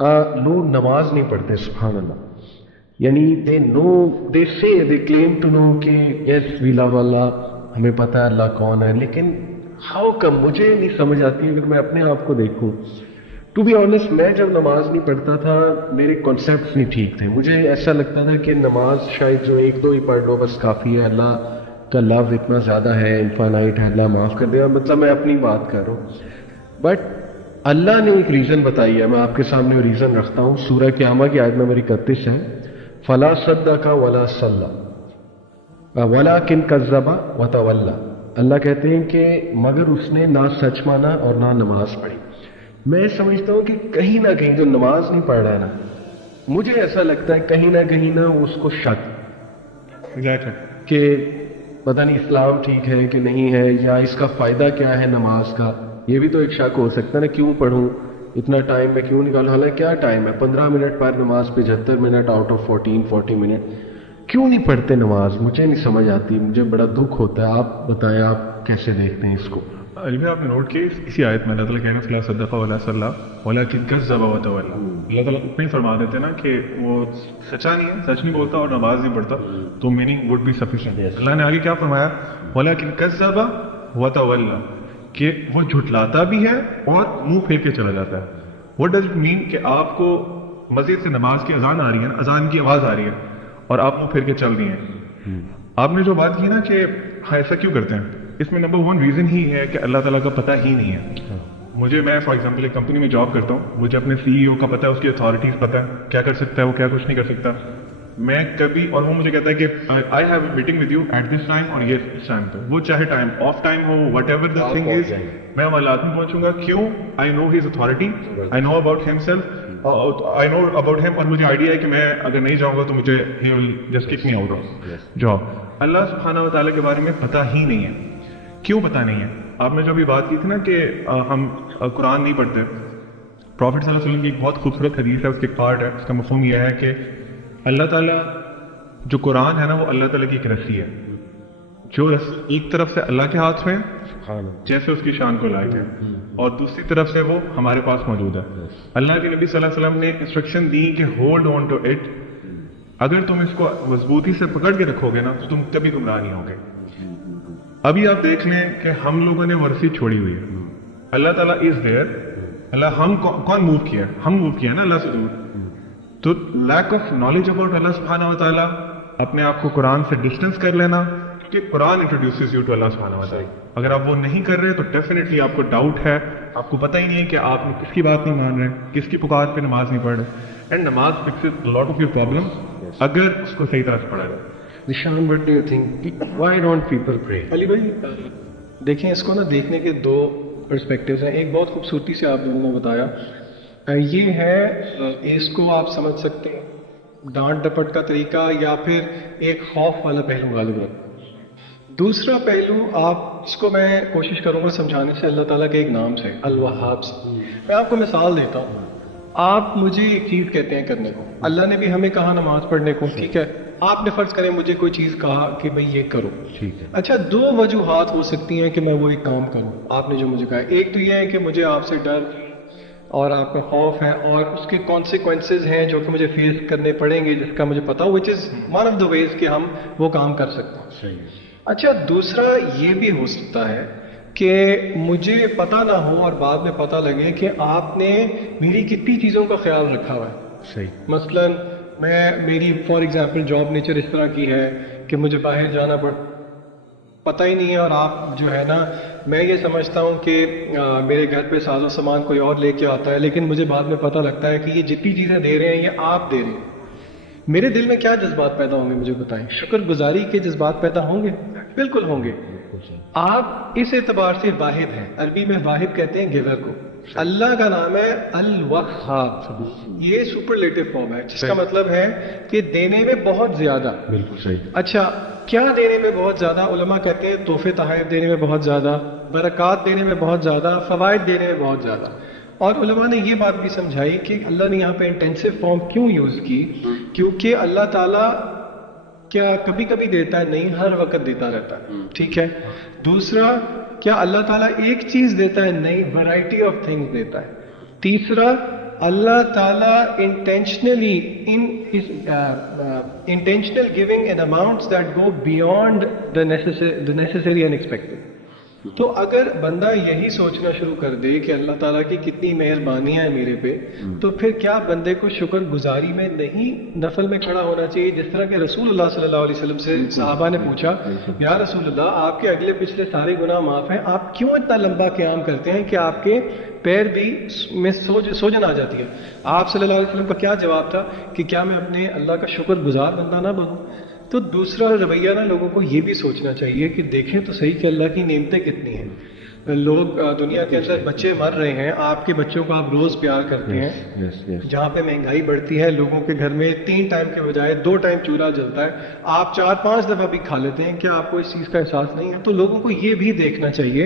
لوگ نماز نہیں پڑھتے. سبحان اللہ. یعنی دے کلیم ٹو نو کہ یس وی لو اللہ, ہمیں پتہ ہے اللہ کون ہے, لیکن ہاؤ کم, مجھے نہیں سمجھ آتی. اگر میں اپنے آپ کو دیکھوں, ٹو بی آنیسٹ, میں جب نماز نہیں پڑھتا تھا میرے کانسیپٹس نہیں ٹھیک تھے. مجھے ایسا لگتا تھا کہ نماز شاید جو ایک دو ہی پڑھ لو بس کافی ہے, اللہ کا لو اتنا زیادہ ہے, انفائنائٹ ہے, اللہ معاف کر دے گا. مطلب میں اپنی بات کر رہا ہوں, بٹ اللہ نے ایک ریزن بتائی ہے, میں آپ کے سامنے وہ ریزن رکھتا ہوں. سورہ قیامہ کی آیت نمبر 31 ہے, فلا صدق ولا صلی ولکن کذب وتولی. اللہ کہتے ہیں کہ مگر اس نے نہ سچ مانا اور نہ نماز پڑھی. میں سمجھتا ہوں کہ کہیں نہ کہیں جو نماز نہیں پڑھ رہا ہے نا, مجھے ایسا لگتا ہے کہیں نہ اس کو شک کہ پتہ نہیں اسلام ٹھیک ہے کہ نہیں ہے, یا اس کا فائدہ کیا ہے نماز کا. یہ بھی تو ایک شک ہو سکتا ہے نا, کیوں پڑھوں, اتنا ٹائم میں کیوں نکالوں. حالانکہ کیا ٹائم ہے, 15 منٹ پر نماز پہ 75 منٹ آؤٹ آف 40 منٹ. کیوں نہیں پڑھتے نماز, مجھے نہیں سمجھ آتی, مجھے بڑا دکھ ہوتا ہے. آپ بتائیں آپ کیسے دیکھتے ہیں اس کو. علی بھائی آپ نے نوٹ کیا اسی آیت میں اللہ تعالیٰ کہنا فلا صدق ولا صلی ولکن کذب وتولی. اللہ تعالیٰ اتنا ہی فرما دیتے ہیں نا کہ وہ سچا نہیں ہے, سچ نہیں بولتا اور نماز نہیں پڑھتا, تو میننگ وڈ بی سفیشینٹ. اللہ نے آگے کیا فرمایا, ولکن کذب وتولی, کہ وہ جھٹلاتا بھی ہے اور منہ پھیر کے چلا جاتا ہے. واٹ ڈز اٹ مین کہ آپ کو مسجد سے نماز کی اذان آ رہی ہے, اذان کی آواز آ رہی ہے, اور آپ منہ پھیر کے چل رہی ہیں. آپ نے جو بات کی نا کہ ہاں ایسا کیوں کرتے ہیں, اس میں نمبر 1 ریزن ہی ہے کہ اللہ تعالیٰ کا پتہ ہی نہیں ہے. میں فار ایگزامپل ایک کمپنی میں جاب کرتا ہوں, مجھے اپنے CEO کا پتہ ہے, اس کی اتھارٹیز پتہ ہے, کیا کر سکتا ہے وہ, کیا کچھ نہیں کر سکتا. میں کبھی, اور وہ مجھے کہتا ہے کہ I have a meeting with you at this time اور یہ اس ٹائم پہ, وہ چاہے ٹائم آف ٹائم ہو, whatever the thing is, میں وہاں لازمی پہنچوں گا. کیوں؟ I know his authority, I know about himself, I know about him, اور مجھے آئیڈیا ہے کہ میں اگر نہیں جاؤں گا تو مجھے ہی will just kick me out of job. اللہ سبحانہ و تعالیٰ کے بارے میں پتہ ہی نہیں ہے. کیوں پتہ نہیں ہے؟ آپ نے جو بھی بات کی تھی نا کہ ہم قرآن نہیں پڑھتے, پروفٹ صلی اللہ علیہ وسلم کی ایک بہت خوبصورت حدیث ہے, اس کے ایک پارٹ ہے, اس کا مفہوم یہ ہے کہ اللہ تعالیٰ جو قرآن ہے نا وہ اللہ تعالیٰ کی ایک رسی ہے, جو ایک طرف سے اللہ کے ہاتھ میں جیسے اس کی شان کو لائق ہے, اور دوسری طرف سے وہ ہمارے پاس موجود ہے. اللہ کے نبی صلی اللہ علیہ وسلم نے انسٹرکشن دی کہ ہولڈ آن ٹو اٹ, اگر تم اس کو مضبوطی سے پکڑ کے رکھو گے نا تو تم کبھی گمراہ نہیں ہوگے. ابھی آپ دیکھ لیں کہ ہم لوگوں نے ورثی چھوڑی ہوئی ہے, اللہ تعالیٰ از دیئر, اللہ ہم کون موو کیا, ہم موو کیا نا اللہ سے دور. تو لیک آف نالج اباؤٹ اللہ سبحانہ و تعالیٰ, اپنے آپ کو قرآن سے ڈسٹینس کر لینا, کہ قرآن انٹروڈیوسز یو ٹو اللہ سبحانہ و تعالیٰ. اگر آپ وہ نہیں کر رہے تو ڈیفینیٹلی آپ کو ڈاؤٹ ہے, آپ کو پتہ ہی نہیں ہے کہ آپ کس کی بات نہیں مان رہے, کس کی پکار پہ نماز نہیں پڑھ رہے. اینڈ نماز fixes lot of your problem اگر اس کو صحیح طرح سے پڑھا جائے. نشان, what do you think, why don't people pray? علی بھائی دیکھیں, اس کو نا دیکھنے کے 2 پرسپیکٹیوز ہیں. ایک بہت خوبصورتی سے آپ لوگوں نے بتایا, یہ ہے اس کو آپ سمجھ سکتے ہیں ڈانٹ ڈپٹ کا طریقہ, یا پھر ایک خوف والا پہلو غالب رکھنا. دوسرا پہلو آپ اس کو میں کوشش کروں گا سمجھانے سے اللہ تعالیٰ کے ایک نام سے, الوہاب سے. میں آپ کو مثال دیتا ہوں. آپ مجھے ایک چیز کہتے ہیں کرنے کو, اللہ نے بھی ہمیں کہا نماز پڑھنے کو, ٹھیک ہے, آپ نے فرض کریں مجھے کوئی چیز کہا کہ بھئی یہ کرو, ٹھیک ہے. اچھا 2 وجوہات ہو سکتی ہیں کہ میں وہ ایک کام کروں. آپ نے جو مجھے کہا, ایک تو یہ ہے کہ مجھے آپ سے ڈر اور آپ کا خوف ہے, اور اس کے کانسیکوینسز ہیں جو کہ مجھے فیس کرنے پڑیں گے, جس کا مجھے پتا ہو, وچ از ون آف دا ویز کہ ہم وہ کام کر سکتے ہیں. صحیح. اچھا دوسرا یہ بھی ہو سکتا ہے کہ مجھے پتہ نہ ہو اور بعد میں پتہ لگے کہ آپ نے میری کتنی چیزوں کا خیال رکھا ہوا ہے. صحیح. مثلاً میری فار ایگزامپل جاب نیچر اس طرح کی ہے کہ مجھے باہر جانا پتہ ہی نہیں ہے, اور آپ جو ہے نا, میں یہ سمجھتا ہوں کہ میرے گھر پہ ساز و سامان کوئی اور لے کے آتا ہے, لیکن مجھے بعد میں پتہ لگتا ہے کہ یہ جتنی چیزیں دے رہے ہیں یہ آپ دے رہے ہیں. میرے دل میں کیا جذبات پیدا ہوں گے مجھے بتائیں؟ شکر گزاری کے جذبات پیدا ہوں گے, بالکل ہوں گے. آپ اس اعتبار سے واحد ہیں, عربی میں واحد کہتے ہیں گیور کو. اللہ کا نام ہے الوہاب, یہ سپرلیٹو فارم ہے جس کا مطلب ہے کہ دینے میں بہت زیادہ. بالکل صحیح. اچھا کیا دینے میں بہت زیادہ؟ علماء کہتے ہیں تحفے تحائف دینے میں بہت زیادہ, برکات دینے میں بہت زیادہ, فوائد دینے میں بہت زیادہ. اور علماء نے یہ بات بھی سمجھائی کہ اللہ نے یہاں پہ انٹینسو فارم کیوں یوز کی, کیونکہ اللہ تعالیٰ کیا کبھی کبھی دیتا ہے, نہیں, ہر وقت دیتا رہتا ہے, ٹھیک ہے. دوسرا, کیا اللہ تعالیٰ ایک چیز دیتا ہے؟ نہیں, ورائٹی آف تھنگس دیتا ہے. تیسرا, Allah Ta'ala intentionally intentional giving in amounts that go beyond the necessary and expected. تو اگر بندہ یہی سوچنا شروع کر دے کہ اللہ تعالیٰ کی کتنی مہربانیاں ہیں میرے پہ، تو پھر کیا بندے کو شکر گزاری میں نہیں نفل میں کھڑا ہونا چاہیے؟ جس طرح کہ رسول اللہ صلی اللہ علیہ وسلم سے صحابہ نے پوچھا، یا رسول اللہ آپ کے اگلے پچھلے سارے گناہ معاف ہیں، آپ کیوں اتنا لمبا قیام کرتے ہیں کہ آپ کے پیر بھی میں سوجن آ جاتی ہے؟ آپ صلی اللہ علیہ وسلم کا کیا جواب تھا کہ کیا میں اپنے اللہ کا شکر گزار بندہ نہ بنوں؟ تو دوسرا رویہ نا لوگوں کو یہ بھی سوچنا چاہیے کہ دیکھیں تو صحیح کہ اللہ کی نعمتیں کتنی ہیں. لوگ دنیا کے اندر بچے مر رہے ہیں، آپ کے بچوں کو آپ روز پیار کرتے ہیں. جہاں پہ مہنگائی بڑھتی ہے، لوگوں کے گھر میں 3 ٹائم کے بجائے 2 ٹائم چولہا جلتا ہے، آپ 4-5 دفعہ بھی کھا لیتے ہیں. کیا آپ کو اس چیز کا احساس نہیں ہے؟ تو لوگوں کو یہ بھی دیکھنا چاہیے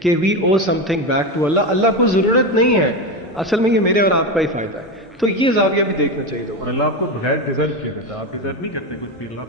کہ وی او سم تھنگ بیک ٹو اللہ. اللہ کو ضرورت نہیں ہے، اصل میں یہ میرے اور آپ کا ہی فائدہ ہے. تو یہ زاویہ بھی دیکھنا چاہیے. اور اللہ آپ کو بغیر ڈیزرو کیا دیتا ہے، آپ ڈیزرو نہیں کرتے کچھ بھی. اللہ